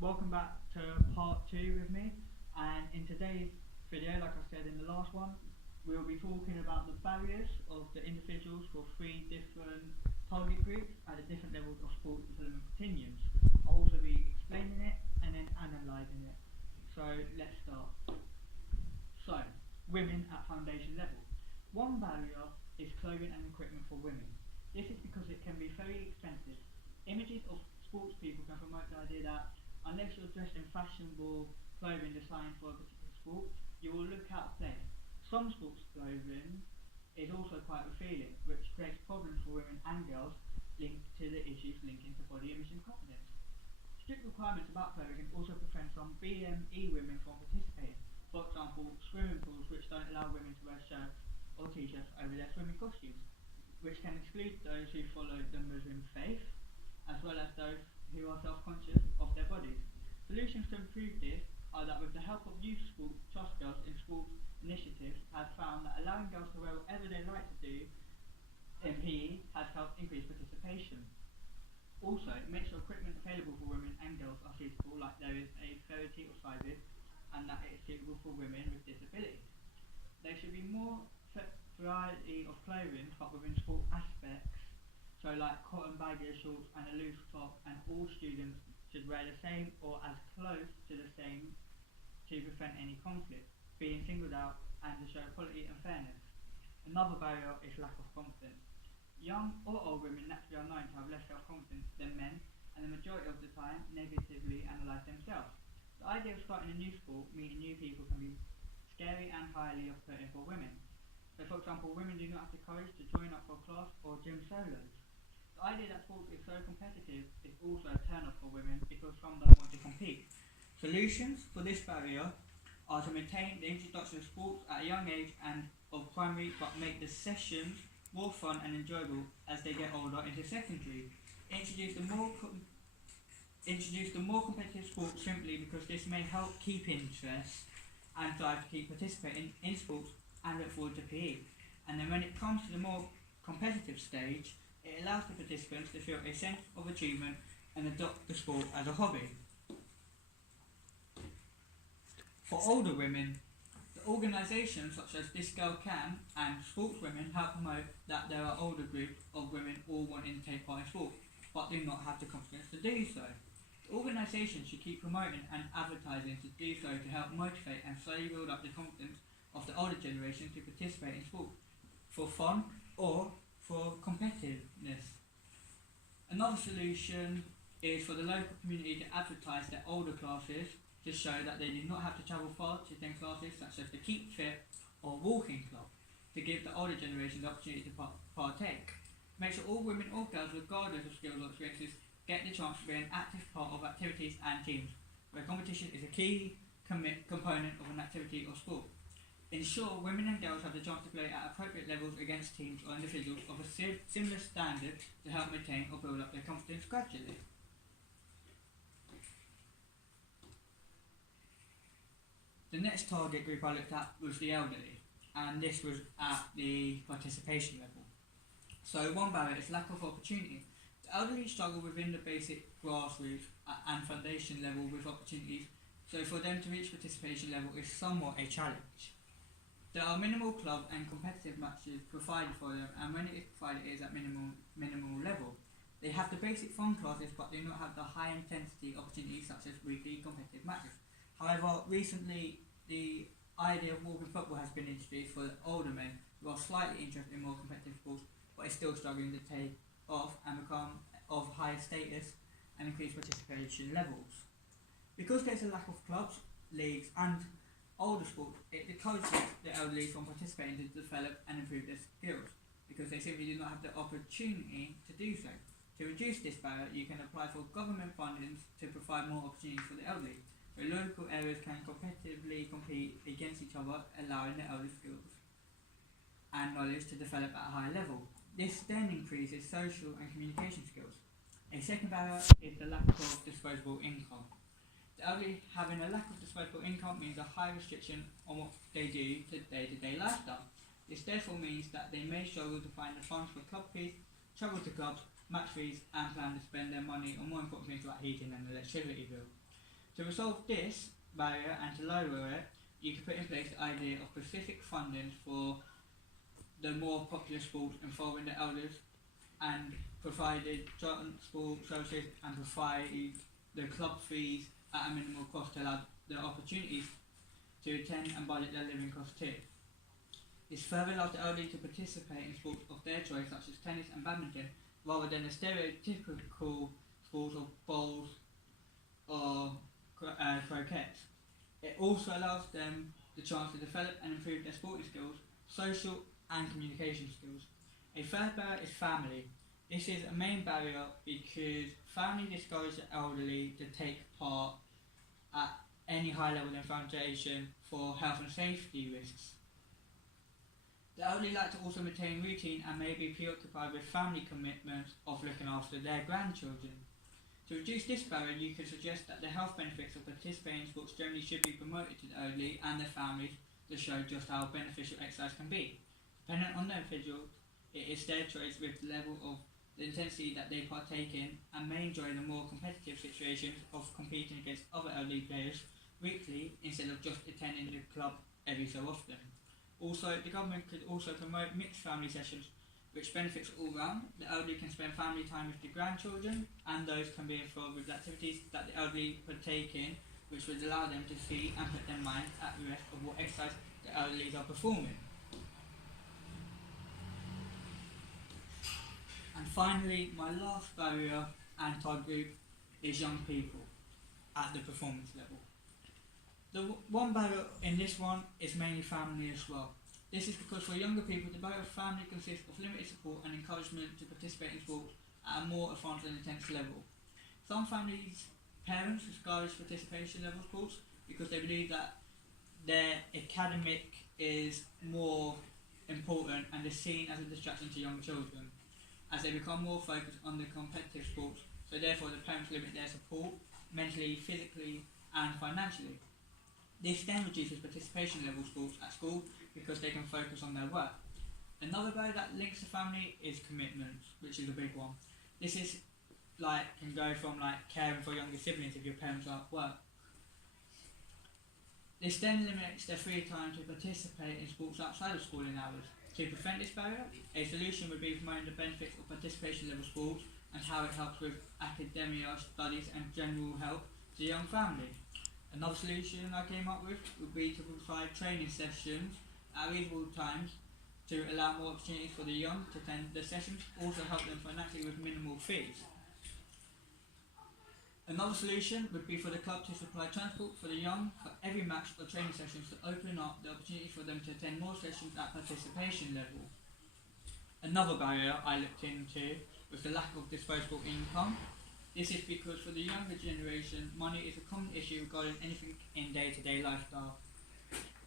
Welcome back to part 2 with me, and in today's video, like I said in the last one, we'll be talking about the barriers of the individuals for 3 different target groups at the different levels of sports development continuums. I'll also be explaining it and then analysing it. So let's start. So, women at foundation level. One barrier is clothing and equipment for women. This is because it can be very expensive. Images of sports people can promote the idea that unless you're dressed in fashionable clothing designed for a particular sport, you will look out of place. Some sports clothing is also quite revealing, which creates problems for women and girls linked to the issues linking to body image and confidence. Strict requirements about clothing can also prevent some BME women from participating. For example, swimming pools which don't allow women to wear shirts or t-shirts over their swimming costumes, which can exclude those who follow the Muslim faith, as well as those who are self-conscious of their bodies. Solutions to improve this are that with the help of youth sport trust girls in sports initiatives have found that allowing girls to wear whatever they like to do in PE has helped increase participation. Also, make sure equipment available for women and girls are suitable, like there is a variety of sizes and that it is suitable for women with disabilities. There should be more variety of clothing but within sport aspects, so like cotton baggy shorts and a loose top, and all students should wear the same or as close to the same to prevent any conflict, being singled out and to show equality and fairness. Another barrier is lack of confidence. Young or old women naturally are known to have less self-confidence than men, and the majority of the time negatively analyse themselves. The idea of starting a new sport, meeting new people, can be scary and highly off-putting for women. So for example, women do not have the courage to join up for a class or gym solos. The idea that sports is so competitive is also a turn-off for women because some don't want to compete. Solutions for this barrier are to maintain the introduction of sports at a young age and of primary, but make the sessions more fun and enjoyable as they get older into secondary. Introduce the more competitive sports simply because this may help keep interest and drive to keep participating in sports and look forward to PE. And then when it comes to the more competitive stage, it allows the participants to feel a sense of achievement and adopt the sport as a hobby. For older women, the organisations such as This Girl Can and Sportswomen help promote that there are older groups of women all wanting to take part in sport, but do not have the confidence to do so. The organisations should keep promoting and advertising to do so to help motivate and slowly build up the confidence of the older generation to participate in sport, for fun or for competitiveness. Another solution is for the local community to advertise their older classes to show that they do not have to travel far to attend classes such as the Keep Fit or Walking Club, to give the older generation the opportunity to partake. Make sure all women or girls, regardless of skills or experiences, get the chance to be an active part of activities and teams, where competition is a key component of an activity or sport. Ensure women and girls have the chance to play at appropriate levels against teams or individuals of a similar standard to help maintain or build up their confidence gradually. The next target group I looked at was the elderly, and this was at the participation level. So one barrier is lack of opportunity. The elderly struggle within the basic grassroots and foundation level with opportunities, so for them to reach participation level is somewhat a challenge. There are minimal club and competitive matches provided for them, and when it is provided, it is at minimal level. They have the basic fun classes, but do not have the high intensity opportunities such as weekly competitive matches. However, recently the idea of walking football has been introduced for older men who are slightly interested in more competitive sports, but is still struggling to take off and become of higher status and increase participation levels. Because there's a lack of clubs, leagues and older sports, it discourages the elderly from participating to develop and improve their skills, because they simply do not have the opportunity to do so. To reduce this barrier, you can apply for government funding to provide more opportunities for the elderly, so local areas can competitively compete against each other, allowing the elderly skills and knowledge to develop at a higher level. This then increases social and communication skills. A second barrier is the lack of disposable income. The elderly having a lack of disposable income means a high restriction on what they do to day-to-day lifestyle. This therefore means that they may struggle to find the funds for club fees, travel to clubs, match fees, and plan to spend their money on more important things like heating and electricity bill. To resolve this barrier and to lower it, you can put in place the idea of specific funding for the more popular sports involving the elders, and provided transport services and provide the club fees at a minimal cost to allow the opportunities to attend and budget their living costs too. This further allows the elderly to participate in sports of their choice such as tennis and badminton rather than the stereotypical sports of bowls or croquet. It also allows them the chance to develop and improve their sporting skills, social and communication skills. A third barrier is family. This is a main barrier because family discourages the elderly to take part at any high level in foundation for health and safety risks. The elderly like to also maintain routine and may be preoccupied with family commitments of looking after their grandchildren. To reduce this barrier, you could suggest that the health benefits of participating in sports generally should be promoted to the elderly and their families to show just how beneficial exercise can be. Depending on the individual, it is their choice with the level of the intensity that they partake in and may enjoy the more competitive situations of competing against other elderly players weekly instead of just attending the club every so often. Also, the government could also promote mixed family sessions which benefits all round. The elderly can spend family time with the grandchildren and those can be involved with activities that the elderly partake in which would allow them to see and put their mind at rest of what exercise the elderly are performing. And finally, my last barrier and target group is young people at the performance level. The one barrier in this one is mainly family as well. This is because for younger people, the barrier of family consists of limited support and encouragement to participate in sports at a more advanced and intense level. Some families' parents discourage participation level sports because they believe that their academic is more important and is seen as a distraction to young children, as they become more focused on the competitive sports, so therefore the parents limit their support mentally, physically and financially. This then reduces participation level sports at school because they can focus on their work. Another barrier that links to family is commitments, which is a big one. This is can go from caring for younger siblings if your parents are at work. This then limits their free time to participate in sports outside of schooling hours. To prevent this barrier, a solution would be promoting the benefits of participation level sports and how it helps with academia, studies and general health to young families. Another solution I came up with would be to provide training sessions at reasonable times to allow more opportunities for the young to attend the sessions, also help them financially with minimal fees. Another solution would be for the club to supply transport for the young for every match or training sessions to open up the opportunity for them to attend more sessions at participation level. Another barrier I looked into was the lack of disposable income. This is because for the younger generation, money is a common issue regarding anything in day-to-day lifestyle.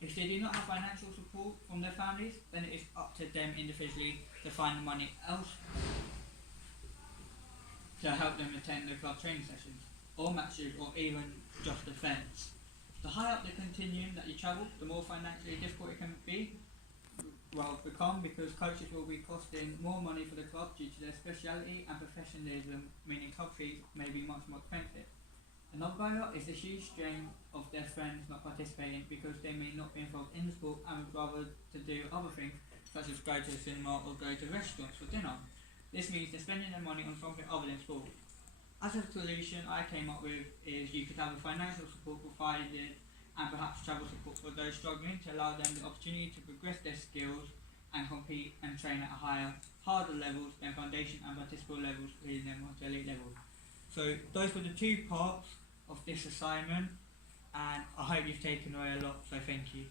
If they do not have financial support from their families, then it is up to them individually to find the money elsewhere to help them attend the club training sessions, or matches, or even just events. The higher up the continuum that you travel, the more financially difficult it can become because coaches will be costing more money for the club due to their speciality and professionalism, meaning club fees may be much more expensive. Another barrier is the huge strain of their friends not participating because they may not be involved in the sport and would rather to do other things such as go to the cinema or go to restaurants for dinner. This means they're spending their money on something other than sport. As a solution I came up with is you could have a financial support provided and perhaps travel support for those struggling to allow them the opportunity to progress their skills and compete and train at a higher, harder levels than foundation and participant levels leading them to elite levels. So those were the 2 parts of this assignment and I hope you've taken away a lot, so thank you.